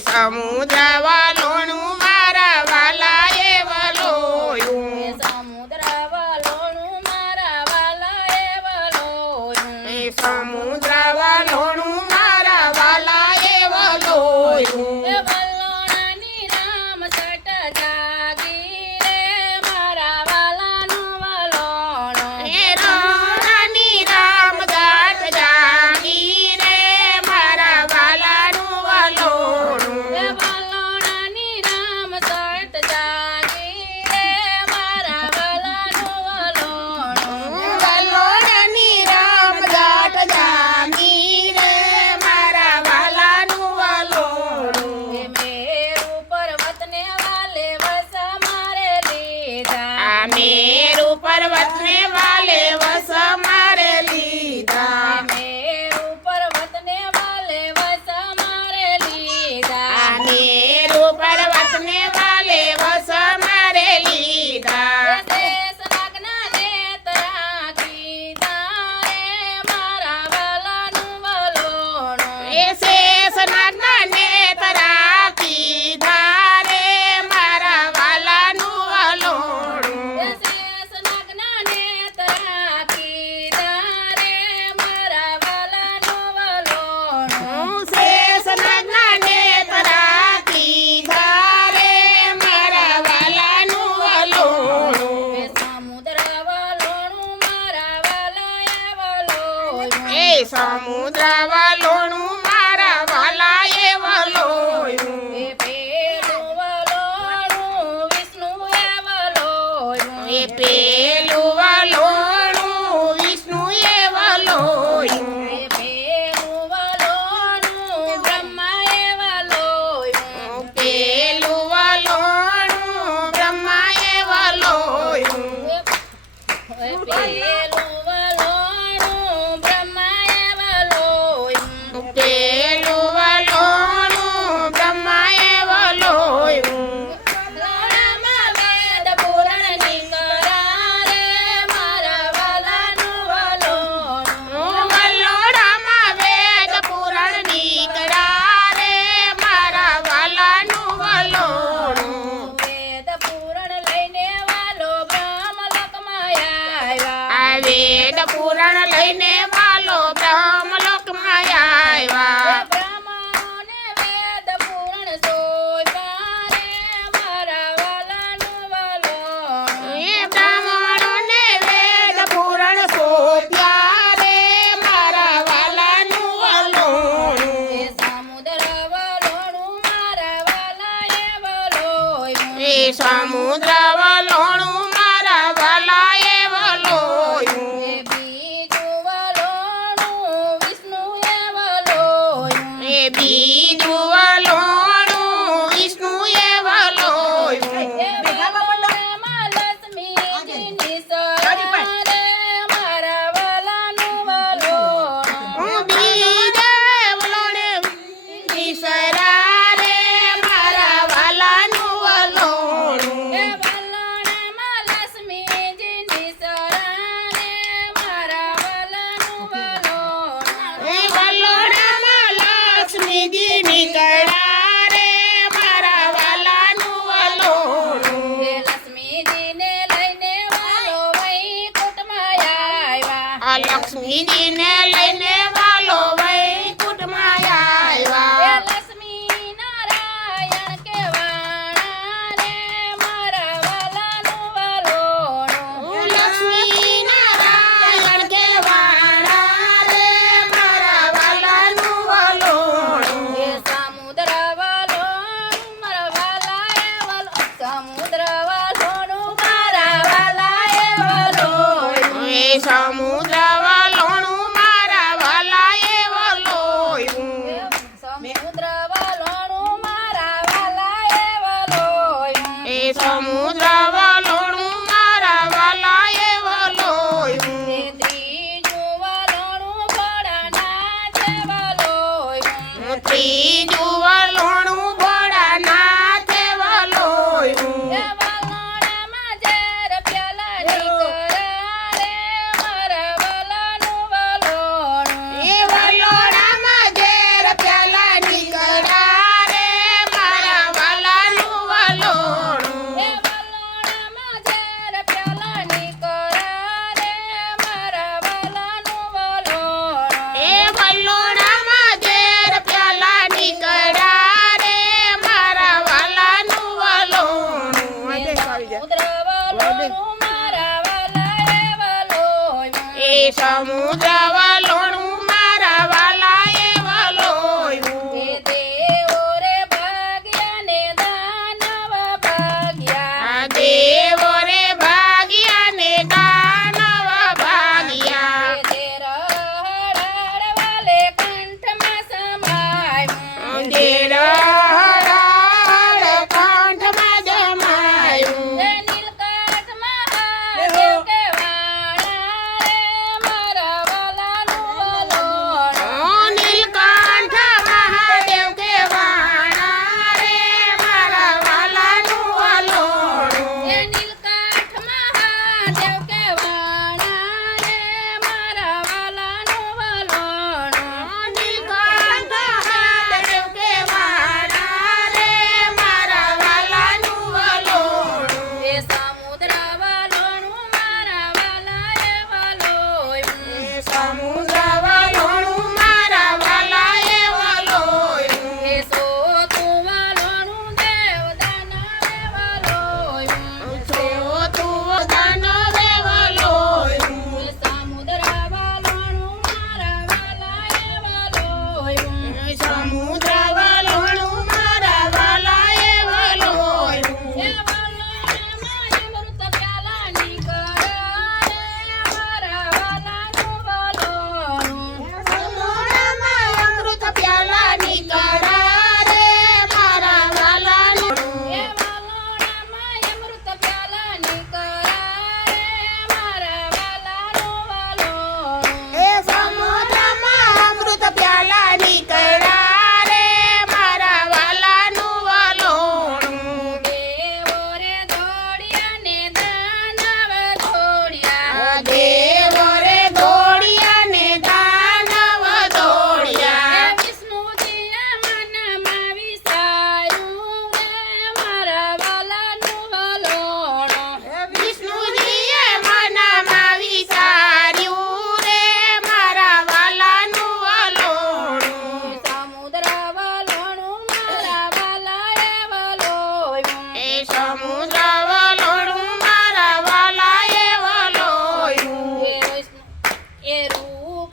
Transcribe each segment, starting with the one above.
સમુદ્ર વાલોણું મારા વાલા એ વલોયું સમુદ્ર વાલોણું મારા વાલા એ વલોયું સમુદ્ર વાલોણું મારા વાલા એ વલોયું વલોણાની રામ સટ જાગી રે મારા વાલાનું વલોણું રોણાની રામ દાટ જાગી રે મારા વાલાનું વલોણું વલોણાની રામ સટ જાગી રે મારા વાલાનું વલોણું વલોણાની રામ દાટ જાગી રે મારા વાલાનું વલોણું મેરુ પર્વતને વાલે વસ મારે લીધા મેરુ પર્વતને વાલે વસ મારે લીધા મેરુ પર્વતને વાલે વસ મારે લીધા મેરુ પર્વતને વાલે વસ મારે લીધા શેષ નાગના નેત રાખીધા રે મારા વાલાનું વલોણું એ શેષ નાગના નેત રાખીધા રે મારા વાલાનું વલોણું શેષ નાગના નેત રાખીધા રે મારા વાલાનું વલોણું શેષ નાગના નેત રાખીધા રે મારા વાલાનું વલોણું સમુદ્ર વલોણું મારા વાલાએ વલોયું એ સમુદ્ર વાલોણું મારા વાલા એ વલોયું એ પેલું વલોણું વિષ્ણુએ વલોયું એ પેલું વાલોણું વિષ્ણુએ વલોયું એ પેલું વલોણું બ્રહ્માએ વલોયું પેલું વાલોણું બ્રહ્માએ વલોયું એ પેલું વલોણું બ્રહ્માએ વલોયું પેલું વાલોણું બ્રહ્માએ વલોયું લોણામાં વેદ પુરાણ નીકળ્યા રે મારા વાલાનું વલોણું વલોડામાં વેદ પુરાણ નીકળ્યા રે મારા વાલાનું વલોણું વેદ પુરાણ લઈને વાલો બ્રહ્મલોકમાં આવ્યા આ વેદ પુરાણ લઈને વાલો બ્રહ્મલોકમાં આવ્યા બ્રહ્માને વેદ પુરાણ સોંપ્યા રે મારા વાલાનું વલોણું એ બ્રાહ્મણોને વેદ પુરાણ સોંપ્યા રે મારા વાલાનું વલોણું એ સમુદ્ર વલોણું મારા વાલાએ વલોયું એ સમુદ્ર વલોણું મારા વાલાએ વલોયું એ બીજું વલોણું વિષ્ણુએ વલોયું એ બીજું વલોણું વિષ્ણુએ વલોયું એ વલોણામાં લક્ષ્મીજીની સરા રે મારા વાલાનું વલોણું બીજે વલોણે વિસરા રે મારા વાલાનું વલોણું એ વલોણામાં લક્ષ્મીજીની સરા રે મારા વાલાનું વલોણું એ વલોણામાં લક્ષ્મીજી નીકળ્યા રે મારા વાલાનું વલોણું એ લક્ષ્મીજીને લઈને વાલો વૈકુંઠમાં આવ્યા આ લક્ષ્મીજીને લઈને વાલો વૈકુંઠમાં એ આવ્યા લક્ષ્મી નારાયણ કહેવાણા રે મારા વાલાનું વલોણું લક્ષ્મી નારાયણ કહેવાણા રે મારા વાલાનું વલોણું એ સમુદ્ર વલોણું મારા વાલાએ સમુદ્ર વલોણું મારા વાલાએ વલોણું એ સમુદ્ર વલોણું મારા વાલાએ વલોયું સમુદ્ર વલોણું મારા વાલાએ વલોયું એ સમુદ્ર વલોણું મારા વાલાએ વલોયું એ ત્રીજું વલોણું ભોળાનાથે વલોયું ત્રીજું વલોણું ભોળાનાથે વલોયું એ વલોણામાં ઝેર પ્યાલા નીકળ્યા રે મારા સમુદ્ર વલોણું મારા વાલાએ વલોયું એ દેવો રે ભાગ્યા ને દાનવ ભાગ્યા દેવો રે ભાગ્યા ને દાનવ ભાગ્યા ઝેર હળહળ વાલે કંઠમાં સમાયું ઝેર હળહળ કંઠમાં જમાયું નીલકંઠ મહાદેવ કે વાણા રે મારા વાલાનું વલોણું નીલકંઠ મહાદેવ કે વાણા રે મારા વાલાનું વલોણું એ નીલકંઠ મહાદેવ કે વાણા રે મારા વાલાનું વલોણું નીલકંઠ મહાદેવ કે વાણા રે મારા વાલાનું વલોણું એ સમુદ્ર વલોણું મારા વાલાએ વલોયું સમુદ્ર વલોણું મારા વાલાએ વલોયું એ સોતું વલોણું દેવ દાનવે વલોયું તું દાનવે વલોયું એ સમુદ્ર વલોણું મારા વાલાએ વલોયું સમુદ્ર વલોણું મારા વાલાએ વલોયું એ વલોણમાં અમૃત પ્યાલાની કળા રે મારા વાલાનું વલોણું સમુદ્રમાં અમૃત પ્યાલાની કળા રે મારા વાલાનું એ વલોણમાં અમૃત પ્યાલાની કળા રે મારા વાલાનું વલોણું એ સમુદ્રમાં અમૃત પ્યાલાની કળા રે મારા વાલાનું વલોણું દેવો રે દોડ્યા ને દાનવ દોડ્યા દેવો રે દોડ્યા ને દાનવ દોડ્યા એ વિષ્ણુજીએ મનમાં વિચાર્યું રે મારા વાલાનું વલોણું વિષ્ણુજીએ મનમાં વિચાર્યું રે મારા વાલાનું વલોણું સમુદ્ર વલોણું મારા વાલાએ વલોયું એ સમુદ્ર વલોણું મારા વાલાએ વલોયું એ રૂપ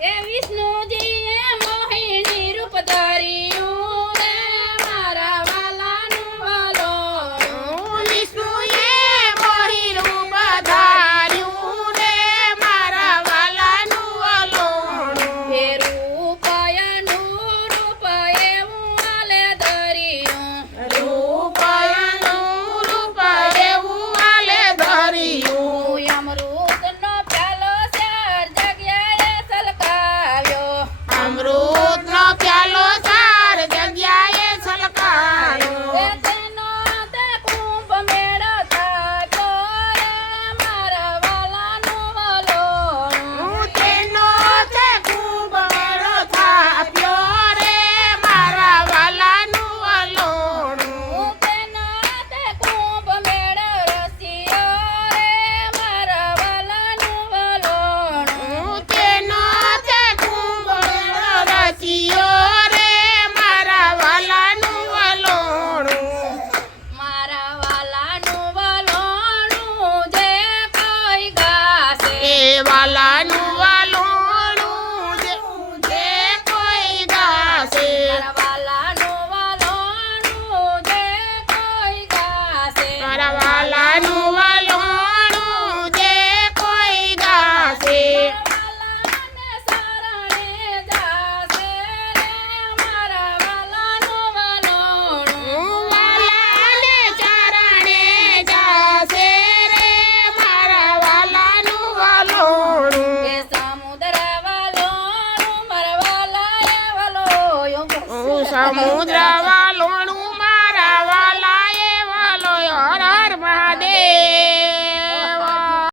એ વિષ્ણુજીએ મોહિની રૂપ ધર્યું રે મારા વાલાનું વલોણું વિષ્ણુએ મોહી રૂપ ધાર્યું રે મારા વાલાનું વલોણું એ રૂપયનું રૂપ એવું આલે ધર્યું રૂપયનું રૂપ એવું આલે ધર્યું અમૃતનો પ્યાલો ચાર જગ્યાએ સલકાવ્યો અમૃતનો પ્યાલો ચાર જગ્યાએ એ છલકાયો તેનો તે કુંભ મેળો થાક્યો રે મારા વાલાનું વલોણું તેનો તે ખૂબ મેળો થાપ્યો રે મારા વાલાનું વલોણું તેનો તે કુંભ મેળો રસ્યો રે મારા વાલાનું વલોણું તેનો તે ખૂબ મેળો રચ્યો રે મારા વાલાનું વલોણું મારા વાલાનું વલોણું જે કોઈ ગાશે એ વાલાનું વલોણું જે કોઈ ગાશે મારા વાલાનું વલોણું જે કોઈ ગાશે મારા વાલાનું વલોણું જે કોઈ ગાશે વાલાને શરણે જાશે રે મારા વાલાનું વલોણું વાલાને ચરણે જાશે રે મારા વાલાનું વલોણું એ સમુદ્ર વલોણું મારા વાલાએ વલોયું સમુદ્ર